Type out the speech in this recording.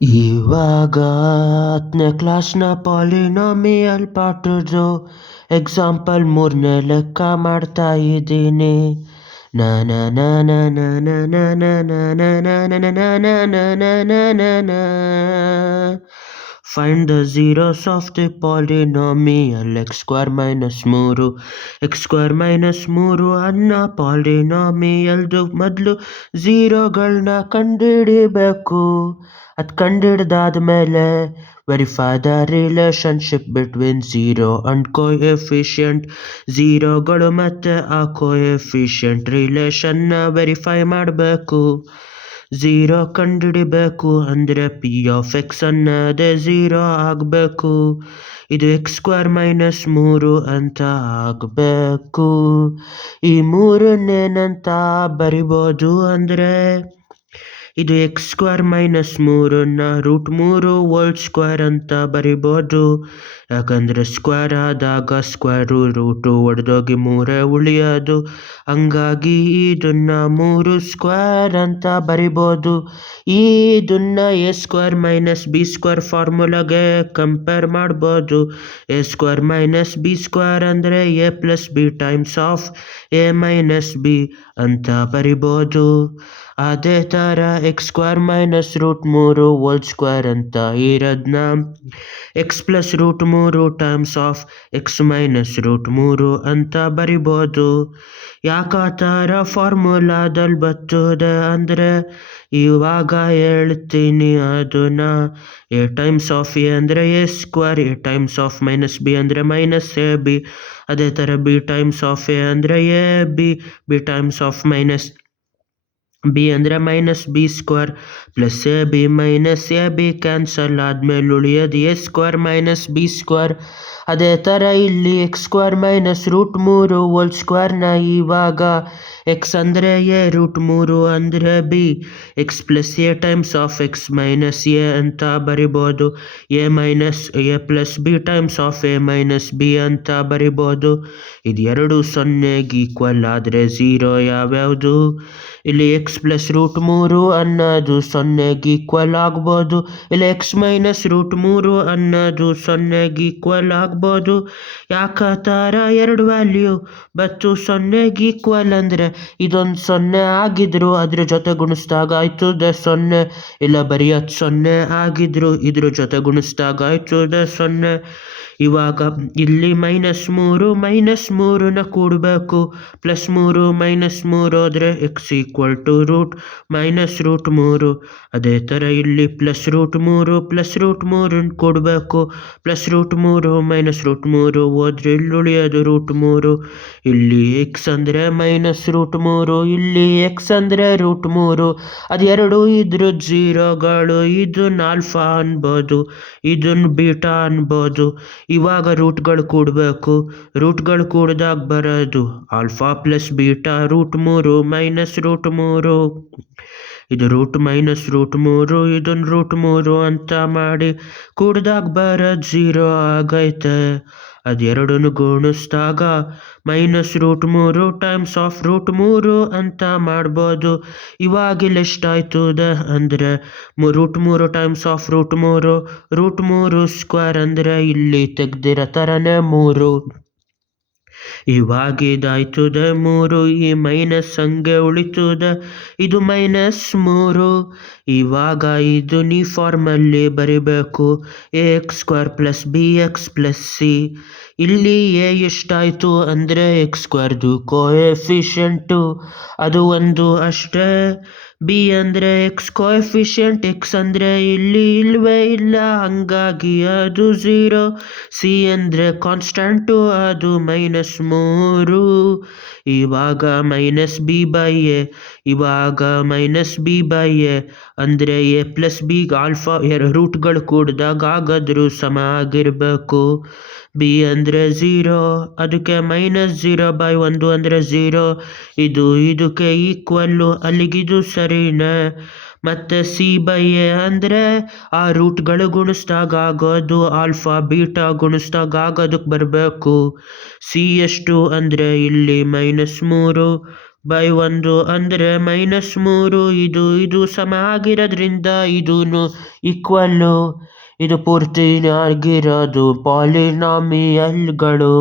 ಇವಾಗ 10ನೇ ಕ್ಲಾಸ್ನ polynomial ಪಾಠದ್ದು example 3ನೇ ಲೆಕ್ಕ ಮಾಡ್ತಾ ಇದ್ದೀನಿ. Find the zeros of the polynomial x square minus 3. x square minus 3 ಅನ್ನ ಪಾಲಿನಾಮಿಯಲ್ದು ಮೊದಲು ಝೀರೋಗಳನ್ನ ಕಂಡುಹಿಡಿಬೇಕು. ಅದು ಕಂಡುಹಿಡ್ದಾದ್ಮೇಲೆ verify the relationship between zero and coefficient. ಝೀರೋಗಳು ಮತ್ತು ಆ ಕೋಎಫಿಷಿಯಂಟ್ ರಿಲೇಷನ್ನ ವೆರಿಫೈ ಮಾಡಬೇಕು. ಝೀರೋ ಕಂಡುಹಿಡಿಬೇಕು ಅಂದರೆ ಪಿ ಆಫ್ ಎಕ್ಸ್ ಅನ್ನೋದೇ ಝೀರೋ ಆಗಬೇಕು. ಇದು ಎಕ್ಸ್ ಸ್ಕ್ವೇರ್ ಮೈನಸ್ 3 ಅಂತ ಆಗಬೇಕು. ಈ ಮೂರನ್ನೇನಂತ ಬರಿಬೋದು ಅಂದರೆ ಇದು ಎಕ್ಸ್ ಸ್ಕ್ವೇರ್ ಮೈನಸ್ 3ನ್ನ √3 ಹೋಲ್ ಸ್ಕ್ವೇರ್ ಅಂತ ಬರಿಬೋದು. ಯಾಕಂದರೆ ಸ್ಕ್ವೇರ್ ಆದಾಗ ಸ್ಕ್ವೇರು ರೂಟು ಒಡೆದೋಗಿ 3 ಉಳಿಯೋದು. ಹಂಗಾಗಿ ಇದನ್ನ 3 ಸ್ಕ್ವೇರ್ ಅಂತ ಬರಿಬೋದು. ಇದನ್ನ A square minus B square ಫಾರ್ಮುಲಾಗೆ ಕಂಪೇರ್ ಮಾಡ್ಬೋದು. A square minus B square ಅಂದರೆ A plus B times of A minus B ಅಂತ ಬರಿಬೋದು. ಅದೇ ಥರ X square minus √3 whole square ಅಂತ ಇರೋದನ್ನ X plus √3 times of X minus √3 ಅಂತ ಬರಿಬೋದು. ಯಾಕೆ ಆ ಥರ ಫಾರ್ಮುಲಾದಲ್ಲಿ ಬರ್ತದೆ ಅಂದರೆ ಇವಾಗ ಹೇಳ್ತೀನಿ ಅದನ್ನ. ಎ ಟೈಮ್ಸ್ ಆಫ್ ಎ ಅಂದರೆ A square, A times of minus B ಅಂದರೆ ಮೈನಸ್ ಎ ಬಿ. ಅದೇ ಥರ ಬಿ ಟೈಮ್ಸ್ ಆಫ್ ಎ ಅಂದರೆ A B, B times of minus B ಅಂದರೆ minus B square plus A B minus A B cancel ಆದಮೇಲೆ ಉಳಿಯೋದು A square minus B square. ಅದೇ ಥರ ಇಲ್ಲಿ ಎಕ್ಸ್ ಸ್ಕ್ವೇರ್ ಮೈನಸ್ √3 ಹೋಲ್ ಸ್ಕ್ವೇರ್ನ ಇವಾಗ ಎಕ್ಸ್ ಅಂದರೆ ಎ, √3 ಅಂದರೆ B, X plus A times of X minus A ಅಂತ ಬರಿಬೋದು. A minus A plus B times of A minus B ಅಂತ ಬರಿಬೋದು. ಇದು ಎರಡು 0ಗೆ ಈಕ್ವಲ್ ಆದರೆ ಝೀರೋ ಯಾವ್ಯಾವುದು? ಇಲ್ಲಿ ಎಕ್ಸ್ ಪ್ಲಸ್ √3 ಅನ್ನೋದು 0ಗೆ ಈಕ್ವಲ್ ಆಗ್ಬೋದು. ಇಲ್ಲಿ ಎಕ್ಸ್ ಮೈನಸ್ √3 ಅನ್ನೋದು 0ಗೆ ಈಕ್ವಲ್ ಆಗ್ಬೋದು. ಯಾಕೆ ಆ ಥರ ಎರಡು ವ್ಯಾಲ್ಯೂ ಬತ್ತು 0ಗೆ ಈಕ್ವಲ್ ಅಂದರೆ ಇದೊಂದು 0 ಆಗಿದ್ರು ಅದ್ರ ಜೊತೆ ಗುಣಿಸ್ದಾಗ ಆಯ್ತದೆ 0, ಇಲ್ಲ ಬರೀ ಅದು 0 ಆಗಿದ್ರು ಇದ್ರ ಜೊತೆ ಗುಣಿಸ್ದಾಗ ಆಯ್ತದೆ 0. ಇವಾಗ ಇಲ್ಲಿ -3ನ ಕೂಡಬೇಕು. +3 -3 ಹೋದರೆ ಎಕ್ಸ್ ಈಕ್ವಲ್ ಟು √3. ಅದೇ ಥರ ಇಲ್ಲಿ +√3 ಕೊಡಬೇಕು. +√3 -√3 ಹೋದ್ರೆ ಇಲ್ಲಿ ಉಳಿಯೋದು √3. ಇಲ್ಲಿ ಎಕ್ಸ್ ಅಂದರೆ -√3, ಇಲ್ಲಿ ಎಕ್ಸ್ ಅಂದರೆ √3. ಅದೆರಡು ಇದ್ರ ಝೀರೋಗಳು. ಇದನ್ನ ಆಲ್ಫಾ ಅನ್ಬೋದು, ಇದನ್ನ ಬೀಟಾ ಅನ್ಬೋದು. ಇವಾಗ ರೂಟ್ಗಳು ಕೂಡಬೇಕು. ರೂಟ್ಗಳು ಕೂಡಿದಾಗ ಬರೋದು ಆಲ್ಫಾ ಪ್ಲಸ್ ಬೀಟಾ √3 -√3. ಇದು √-√3, ಇದನ್ನು √3 ಅಂತ ಮಾಡಿ ಕೂಡಿದಾಗ ಬರೋದು 0 ಆಗೈತೆ. ಅದೆರಡನ್ನು ಗುಣಿಸ್ದಾಗ -√3 ಟೈಮ್ಸ್ ಆಫ್ √3 ಅಂತ ಮಾಡ್ಬೋದು. ಇವಾಗ ಇಲ್ಲಿ ಎಷ್ಟಾಯ್ತದೆ ಅಂದರೆ √3 ಟೈಮ್ಸ್ ಆಫ್ √3 ಸ್ಕ್ವೇರ್ ಅಂದರೆ ಇಲ್ಲಿ ತೆಗ್ದಿರೋ ಥರನೇ 3. ಇವಾಗ ಇದಾಯ್ತದೆ 3, ಈ ಮೈನಸ್ ಹಂಗೆ ಉಳಿತದೆ, ಇದು -3. ಇವಾಗ ಇದನ್ನ ಈ ಫಾರ್ಮಲ್ಲಿ ಬರಿಬೇಕು. ax² plus bx plus c. ಇಲ್ಲಿ ಎ ಎಷ್ಟಾಯಿತು ಅಂದರೆ x² ಕೋಎಫಿಷಿಯಂಟು ಅದು 1 ಅಷ್ಟೇ. ಬಿ ಅಂದರೆ ಎಕ್ಸ್ ಕೋಎಫಿಷಿಯಂಟ್, ಎಕ್ಸ್ ಅಂದರೆ ಇಲ್ಲಿ ಇಲ್ವೇ ಇಲ್ಲ ಹಂಗಾಗಿ ಅದು 0. ಸಿ ಅಂದರೆ ಕಾನ್ಸ್ಟಂಟು ಅದು -3. ಇವಾಗ -b/a, ಇವಾಗ -b/a ಅಂದರೆ a ಪ್ಲಸ್ ಬಿಗೆ ಆಲ್ಫಾ ರೂಟ್ಗಳು ಕೂಡಿದಾಗ ಆಗಾದರೂ ಸಮ ಆಗಿರಬೇಕು. ಬಿ ಅಂದರೆ 0, ಅದಕ್ಕೆ -0/1 ಅಂದರೆ 0. ಇದಕ್ಕೆ ಈಕ್ವಲ್ಲು, ಅಲ್ಲಿಗಿದು ಸರಿನೇ. ಮತ್ತು c/a ಅಂದರೆ ಆ ರೂಟ್ಗಳು ಗುಣಿಸ್ದಾಗ ಆಗೋದು ಆಲ್ಫಾ ಬೀಟಾ ಗುಣಿಸ್ದಾಗ ಆಗೋದಕ್ಕೆ ಬರಬೇಕು. ಸಿ ಎಷ್ಟು ಅಂದರೆ ಇಲ್ಲಿ -3, ಬೈ 1 ಅಂದ್ರೆ -3. ಇದು ಸಮ ಆಗಿರೋದ್ರಿಂದ ಇದೂನು ಈಕ್ವಲ್ಲು. ಇದು ಪೂರ್ತಿ ಆಗಿರೋದು ಪಾಲಿನಾಮಿಯಲ್ಗಳು.